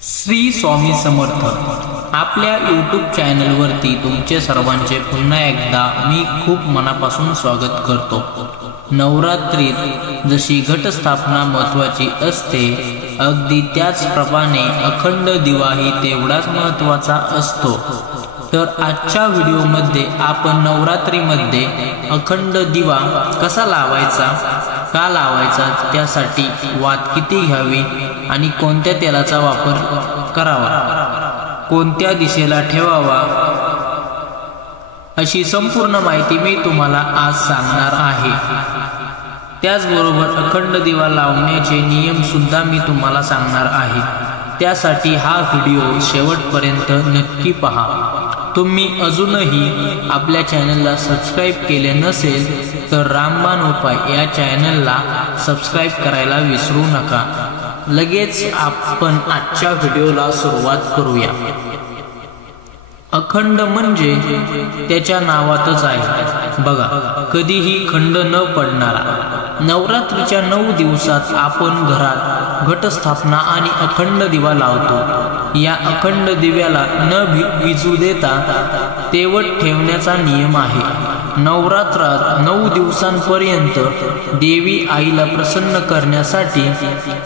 श्री स्वामी समर्थ आपल्या यूट्यूब चॅनलवरती तुमचे सर्वांचे पुन्हा एकदा मी खूप मनापासून स्वागत करतो। नवरात्रीत जशी घटस्थापना महत्त्वाची असते, अगदी त्याचप्रमाणे अखंड दिवाही तेवढाच महत्त्वाचा असतो। तर आजच्या व्हिडिओमध्ये आपण नवरात्रीमध्ये अखंड दिवा कसा लावायचा, का लावायचा, त्यासाठी वात किती घ्यावी आणि कोणत्या तेलाचा वापर करावा, कोणत्या दिशेला ठेवावा, अशी संपूर्ण माहिती मी तुम्हाला आज सांगणार आहे। त्याचबरोबर अखंड दिवा लावण्याचे नियम सुद्धा मी तुम्हाला सांगणार आहे। त्यासाठी हा व्हिडिओ शेवटपर्यंत नक्की पहा। तुम्ही अजूनही आपल्या चॅनलला सबस्क्राइब केले नसेल तर रामबाण उपाय या चॅनलला सबस्क्राइब करायला विसरू नका। लगेच आपण आजच्या व्हिडिओला सुरुवात करूया। अखंड म्हणजे त्याच्या नावातच आहे बघा, कधीही खंड न पडणारा। नवरात्रीच्या 9 दिवसात आपण घरात घटस्थापना आणि अखंड दिवा लावतो। या अखंड दिव्याला न विझू देता तेवत ठेवण्याचा नियम आहे। नवरात्रात 9 दिवसांपर्यंत देवी आईला प्रसन्न करण्यासाठी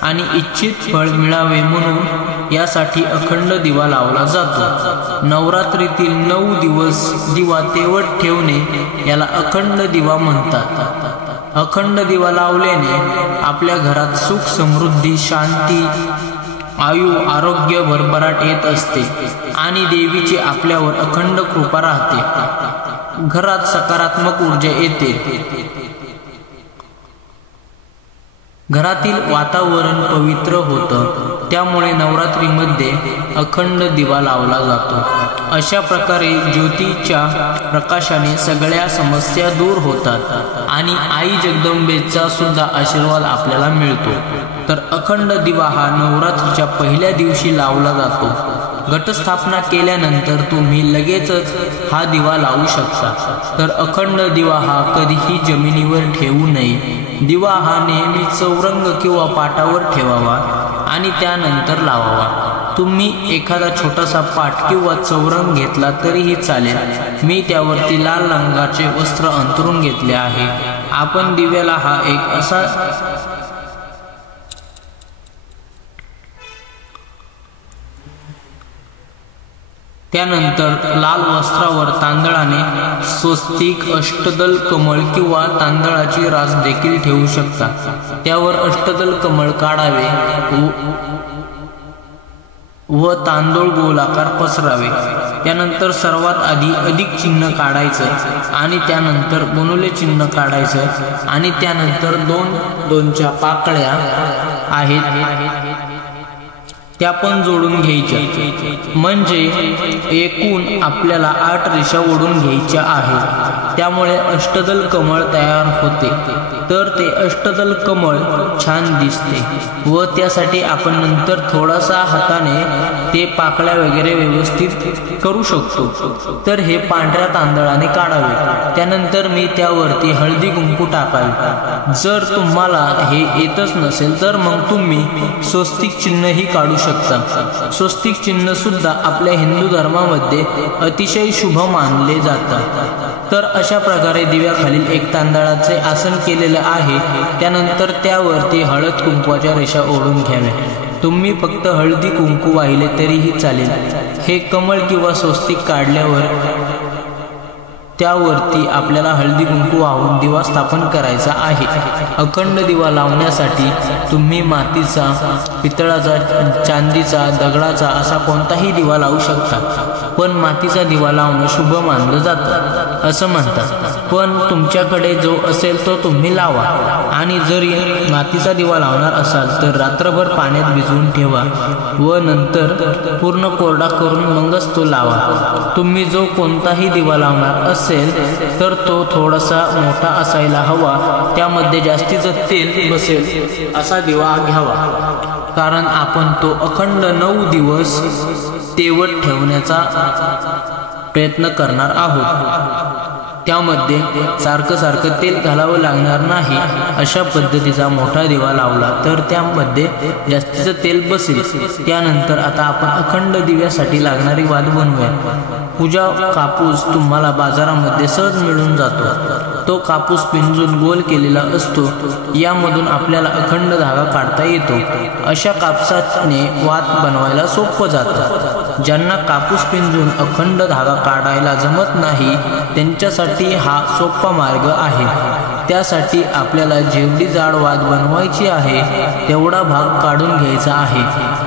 आणि इच्छित फळ मिळावे म्हणून यासाठी अखंड दिवा लावला जातो। नवरात्रीतील 9 दिवस दिवा तेवत ठेवणे याला अखंड दिवा म्हणतात। अखंड दिवा लावल्याने आपल्या घरात सुख, समृद्धी, शांती, आयु, आरोग्य, भरभराट येत असते आणि देवीची आपल्यावर अखंड कृपा राहते। घरात सकारात्मक ऊर्जा येते, घरातील वातावरण पवित्र होतं। त्यामुळे नवरात्रीमध्ये अखंड दिवा लावला जातो। अशा प्रकारे ज्योतीच्या प्रकाशाने सगळ्या समस्या दूर होतात आणि आई जगदंबेचा सुद्धा आशीर्वाद आपल्याला मिळतो। तर अखंड दिवा हा नवरात्रीच्या पहिल्या दिवशी लावला जातो। घटस्थापना केल्यानंतर तुम्ही लगेचच हा दिवा लावू शकता। तर अखंड दिवा हा कधीही जमिनीवर ठेवू नये। दिवा हा नेहमी चौरंग किंवा पाटावर ठेवावा आणि त्यानंतर लावावा। तुम्ही एखादा छोटासा पाट किंवा चौरंग घेतला तरीही चालेल। मी त्यावरती लाल रंगाचे वस्त्र अंथरून घेतले आहे। आपण दिव्याला हा एक असा त्यानंतर लाल वस्त्रावर तांदळाने स्वस्तिक, अष्टदल कमळ किंवा तांदळाची रास देखील ठेवू शकता। त्यावर अष्टदल कमळ काढावे व तांदूळ गोलाकार पसरावे। त्यानंतर सर्वात आधी अधिक चिन्ह काढायचं आणि त्यानंतर गुणुले चिन्ह काढायचं आणि त्यानंतर 2-2च्या पाकळ्या आहेत त्या पण जोडून घ्यायच्या, म्हणजे एकूण आपल्याला 8 रेषा ओढून घ्यायच्या आहेत। त्यामुळे अष्टदल कमळ तयार होते। तर ते अष्टदल कमळ छान दिसते व त्यासाठी आपण नंतर थोडासा हाताने ते पाकळ्या वगैरे व्यवस्थित करू शकतो। तर हे पांढऱ्या तांदळाने काढावे। त्यानंतर मी त्यावरती हळदी कुंकू टाकावे। जर तुम्हाला हे येतच नसेल तर मग तुम्ही स्वस्तिक चिन्हही काढू शकता। स्वस्तिक चिन्ह सुद्धा आपल्या हिंदू धर्मामध्ये अतिशय शुभ मानले जातात। तर अशा प्रकारे दिव्याखालील एक तांदळाचे आसन केलेले आहे। त्यानंतर त्यावरती हळद कुंकवाच्या रेषा ओढून घ्याव्या। तुम्ही फक्त हळदी कुंकू वाहिले तरीही चालेल। हे कमळ किंवा स्वस्तिक काढल्यावर त्यावरती आपल्याला हळदी कुंकू वाहून दिवा स्थापन करायचा आहे। अखंड दिवा लावण्यासाठी तुम्ही मातीचा, पितळाचा, चांदीचा, दगडाचा असा कोणताही दिवा लावू शकता। पण मातीचा दिवा लावणं शुभ मानलं जातं असं म्हणतात। पण तुमच्याकडे जो असेल तो तुम्ही लावा आणि जरी मातीचा दिवा लावणार असाल तर रात्रभर पाण्यात भिजवून ठेवा व नंतर पूर्ण कोरडा करून मगच तो लावा। तुम्ही जो कोणताही दिवा लावणार असेल तर तो थोडासा मोठा असायला हवा, त्यामध्ये जास्तीचं तेल बसेल असा दिवा घ्यावा, कारण आपण तो अखंड 9 दिवस तेवत ठेवण्याचा प्रयत्न करणार आहोत। त्यामध्ये सारखं तेल घालावं लागणार नाही अशा पद्धतीचा मोठा दिवा लावला तर त्यामध्ये जास्तीचं तेल बसेल। त्यानंतर आता आपण अखंड दिव्यासाठी लागणारी वात बनवूया। पूजा कापूस तुम्हाला बाजारामध्ये सहज मिळून जातो। तो कापूस पिंजून गोल केलेला असतो, यामधून आपल्याला अखंड धागा काढता येतो। अशा कापसाने वात बनवायला सोपं जातं। ज्यांना कापूस पिंजून अखंड धागा काढायला जमत नाही त्यांच्यासाठी हा सोपा मार्ग आहे। त्यासाठी आपल्याला जेवढी जाड वात बनवायची आहे तेवढा भाग काढून घ्यायचा आहे।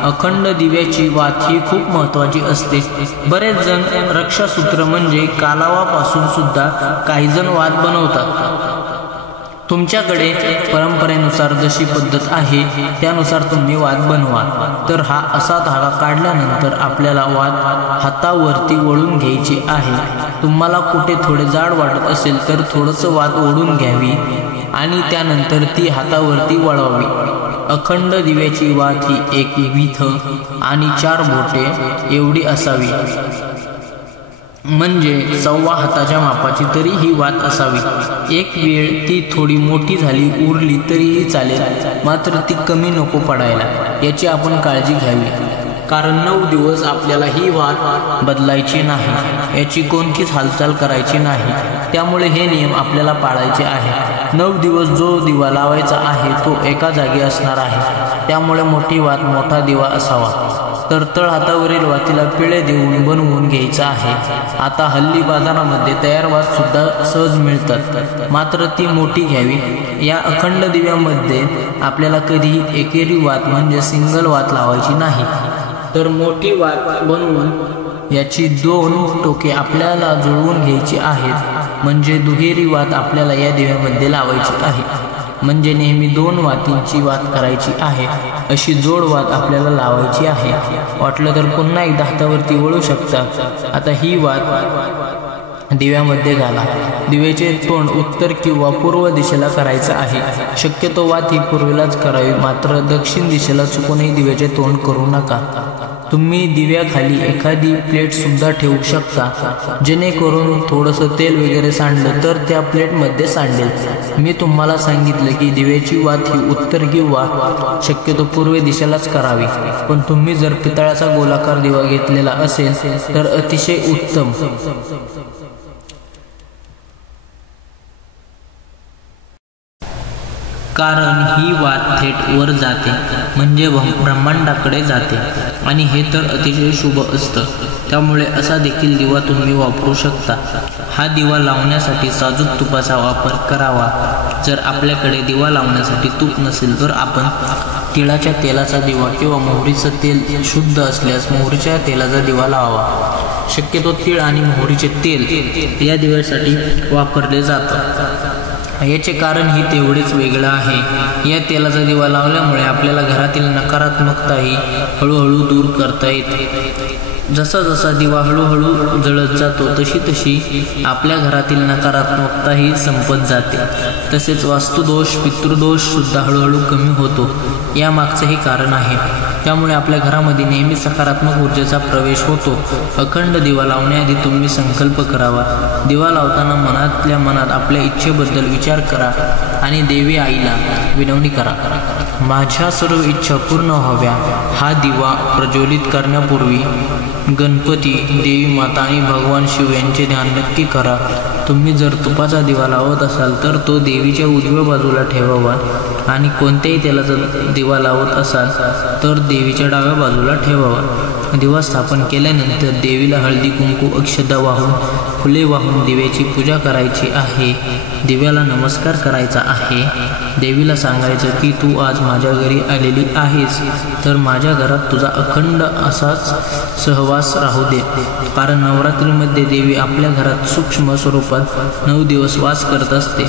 अखंड दिव्याची वात ही खूप महत्त्वाची असते। बरेच जण रक्षासूत्र म्हणजे कालावापासून सुद्धा काही जण वात बनवतात। तुमच्याकडे परंपरेनुसार जशी पद्धत आहे त्यानुसार तुम्ही वात बनवा। तर हा असा धागा काढल्यानंतर आपल्याला वात हातावरती वळून घ्यायची आहे। तुम्हाला कुठे थोडे जाड वाटत असेल तर थोडंसं वात ओढून घ्यावी आणि त्यानंतर ती हातावरती वळवावी। अखंड दिव्याची वात ही एक विथ आणि 4 बोटे एवढी असावी, म्हणजे 1.25 हाताच्या मापाची तरी ही वात असावी। एक वेळ ती थोडी मोठी झाली उरली तरीही चालेल, मात्र ती कमी नको पडायला याची आपण काळजी घ्यावी। कारण 9 दिवस आपल्याला ही वात बदलायची नाही, याची कोणतीच हालचाल करायची नाही। त्यामुळे हे नियम आपल्याला पाळायचे आहे। 9 दिवस जो दिवा लावायचा आहे तो एका जागी असणार आहे, त्यामुळे मोठी वात मोठा दिवा असावा। तर तळ हातावरील वातीला पिळे देऊन बनवून घ्यायचा आहे। आता हल्ली बाजारामध्ये तयार वात सुद्धा सहज मिळतात, मात्र ती मोठी घ्यावी। या अखंड दिव्यामध्ये आपल्याला कधीही एकेरी वात म्हणजे सिंगल वात लावायची नाही, तर मोठी वात बनवून याची 2 टोके आपल्याला जुळवून घ्यायची आहेत, म्हणजे दुहेरी वात आपल्याला या दिव्यामध्ये लावायची आहे। म्हणजे नेहमी 2 वातींची वात करायची आहे, अशी जोड वात आपल्याला लावायची आहे। वाटलं तर पुन्हा एकदा हातावरती वळू शकता। आता ही वात दिव्यामध्ये घाला। दिव्याचे तोंड उत्तर किंवा पूर्व दिशेला करायचं आहे। शक्यतो वात ही पूर्वेलाच करावी, मात्र दक्षिण दिशेला चुकूनही दिव्याचे तोंड करू नका। तुम्ही दिव्याखाली एखादी प्लेट सुद्धा ठेवू शकता, जेणेकरून थोडंसं तेल वगैरे सांडलं तर त्या प्लेटमध्ये सांडेल। मी तुम्हाला सांगितलं की दिव्याची वात ही उत्तर किंवा शक्यतो पूर्व दिशेलाच करावी, पण तुम्ही जर पितळाचा गोलाकार दिवा घेतलेला असेल तर अतिशय उत्तम। कारण ही वात थेट वर जाते, म्हणजे ब्रह्मांडाकडे जाते आणि हे तर अतिशय शुभ असतं। त्यामुळे असा देखील दिवा तुम्ही वापरू शकता। हा दिवा लावण्यासाठी साजूक तुपाचा वापर करावा। जर आपल्याकडे दिवा लावण्यासाठी तूप नसेल तर आपण तिळाच्या तेलाचा दिवा किंवा मोहरीचं तेल शुद्ध असल्यास मोहरीच्या तेलाचा दिवा लावावा। शक्यतो तीळ आणि मोहरीचे तेल या दिव्यासाठी वापरले जातात। याचे कारण ही तेवढेच वेगळं आहे। या तेलाचा दिवा लावल्यामुळे आपल्याला घरातील नकारात्मकताही हळूहळू दूर करता येते। जसा जसा दिवा हळूहळू जळत जातो तशी तशी आपल्या घरातील नकारात्मकताही संपत जाते। तसेच वास्तुदोष पितृदोष सुद्धा हळूहळू कमी होतो, यामागचे हे कारण आहे। त्यामुळे आपल्या घरामध्ये नेहमी सकारात्मक ऊर्जेचा प्रवेश होतो। अखंड दिवा लावण्याआधी तुम्ही संकल्प करावा। दिवा लावताना मनातल्या मनात आपल्या इच्छेबद्दल विचार करा आणि देवी आईला विनवणी करा, माझ्या सर्व इच्छा पूर्ण व्हाव्या। हा दिवा प्रज्वलित करण्यापूर्वी गणपती, देवी माता आणि भगवान शिव यांचे ध्यान नक्की करा। तुम्ही जर तुपाचा दिवा लावत असाल तर तो देवीच्या उजव्या बाजूला ठेवावा आणि कोणत्याही तेलाचा दिवा लावत असाल तर देवीच्या डाव्या बाजूला ठेवावा। दिवा स्थापन केल्यानंतर देवीला हळदी कुंकू अक्षता वाहून फुले वाहून दिव्याची पूजा करायची आहे। दिव्याला नमस्कार करायचा आहे। देवीला सांगायचं की तू आज माझ्या घरी आलेली आहेस, तर माझ्या घरात तुझा अखंड असाच सहवास राहू दे। कारण नवरात्रीमध्ये देवी आपल्या घरात सूक्ष्म स्वरूपात 9 दिवस वास करत असते,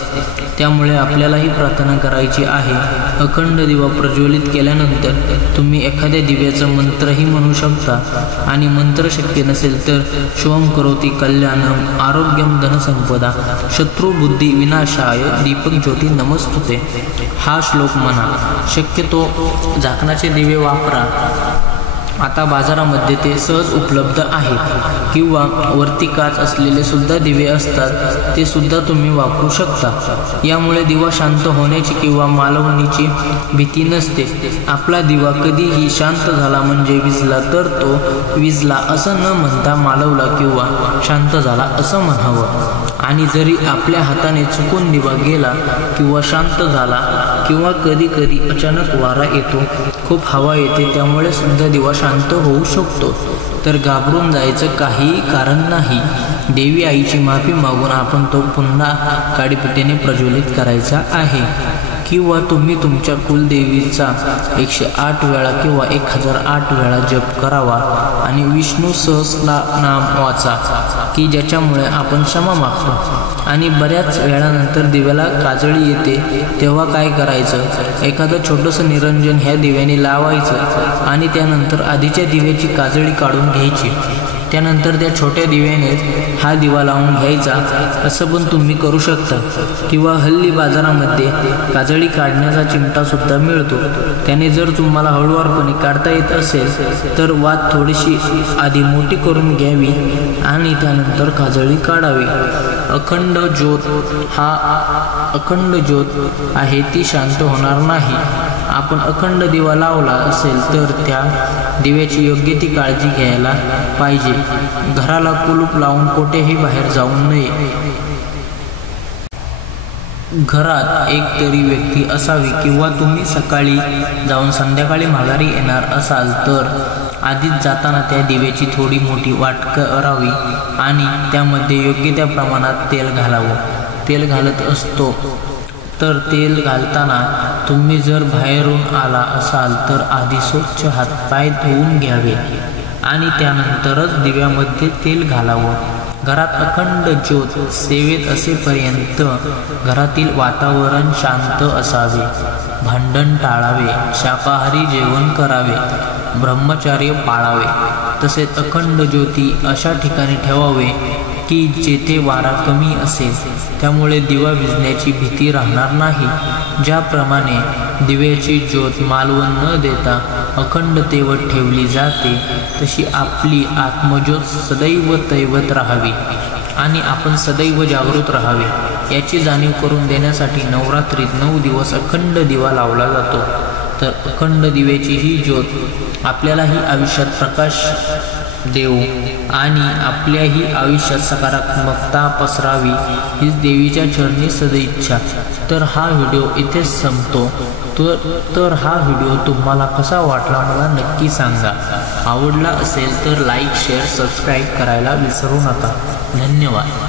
त्यामुळे आपल्यालाही प्रार्थना करायची आहे। अखंड दिवा प्रज्वलित केल्यानंतर तुम्ही एखाद्या दिव्याचा मंत्रही म्हणू शकता आणि मंत्र शक्य नसेल तर शुभम करोति कल्याणम आरोग्यम धनसंपदा शत्रु बुद्धी विनाशाय दीपक ज्योती नमस्तुते हा श्लोक म्हणा। शक्यतो झाकणाचे दिवे वापरा आता बाजारामध्ये ते सहज उपलब्ध आहेत किंवा वरती काच असलेले सुद्धा दिवे असतात, ते सुद्धा तुम्ही वापरू शकता। यामुळे दिवा शांत होण्याची किंवा मालवणीची भीती नसते। आपला दिवा कधीही शांत झाला म्हणजे विझला तर तो विझला असं न म्हणता मालवला किंवा शांत झाला असं म्हणावं। आणि जरी आपल्या हाताने चुकून दिवा गेला किंवा शांत झाला किंवा कधी कधी अचानक वारा येतो, खूप हवा येते, त्यामुळे सुद्धा दिवा शांत होऊ शकतो, तर घाबरून जायचं काहीही कारण नाही। देवी आईची माफी मागून आपण तो पुन्हा काडीपेटीने प्रज्वलित करायचा आहे किंवा तुम्ही तुमच्या कुलदेवीचा 108 वेळा किंवा 1008 वेळा जप करावा आणि विष्णू सहस्रनाम वाचा की ज्याच्यामुळे आपण क्षमा मागतो। आणि बऱ्याच वेळानंतर दिव्याला काजळी येते तेव्हा काय करायचं, एखादं छोटंसं निरंजन ह्या दिव्याने लावायचं आणि त्यानंतर आधीच्या दिव्याची काजळी काढून घ्यायची, त्यानंतर त्या छोट्या दिव्याने हा दिवा लावून घ्यायचा, असं पण तुम्ही करू शकता। किंवा हल्ली बाजारामध्ये काजळी काढण्याचा चिमटा सुद्धा मिळतो, त्याने जर तुम्हाला हळूवारपणे काढता येत असेल तर वात थोडीशी आधी मोठी करून घ्यावी आणि त्यानंतर काजळी काढावी। अखंड ज्योत आहे ती शांत होणार नाही। आपण अखंड दिवा लावला असेल तर त्या दिव्याची योग्य ती काळजी घ्यायला पाहिजे। घराला कुलूप लावून कोठेही बाहेर जाऊ नये। घरात एक तरी व्यक्ती असावी किंवा तुम्ही सकाळी जाऊन संध्याकाळी माघारी येणार असाल तर आधीच जाताना त्या दिव्याची थोडी मोठी वाट करावी आणि त्यामध्ये योग्य त्या प्रमाणात तेल घालावं। तेल घालत असतो तर तेल घालताना तुम्ही जर बाहेरून आला असाल तर आधी स्वच्छ हातपाय धुवून घ्यावे आणि त्यानंतरच दिव्यामध्ये तेल घालावं। घरात अखंड ज्योत सेवेत असेपर्यंत घरातील वातावरण शांत असावे, भांडण टाळावे, शाकाहारी जेवण करावे, ब्रह्मचर्य पाळावे, तसेच अखंड ज्योती अशा ठिकाणी ठेवावे की जेथे वारा कमी असेल, त्यामुळे दिवा विझण्याची भीती राहणार नाही। ज्याप्रमाणे दिव्याची ज्योत मालवण न देता अखंड तेवत ठेवली जाते, तशी आपली आत्मज्योत सदैव तैवत राहावी आणि आपण सदैव जागृत राहावे याची जाणीव करून देण्यासाठी नवरात्रीत 9 दिवस अखंड दिवा लावला जातो। तर अखंड दिव्याची ही ज्योत आपल्यालाही आयुष्यात प्रकाश देव आणि आपल्याही आयुष्यात सकारात्मकता पसरावी हीच देवीच्या चरणी सदिच्छा। तर हा व्हिडिओ इथेच संपतो। तर हा व्हिडिओ तुम्हाला कसा वाटला मला नक्की सांगा। आवडला असेल तर लाईक, शेअर, सबस्क्राईब करायला विसरू नका। धन्यवाद।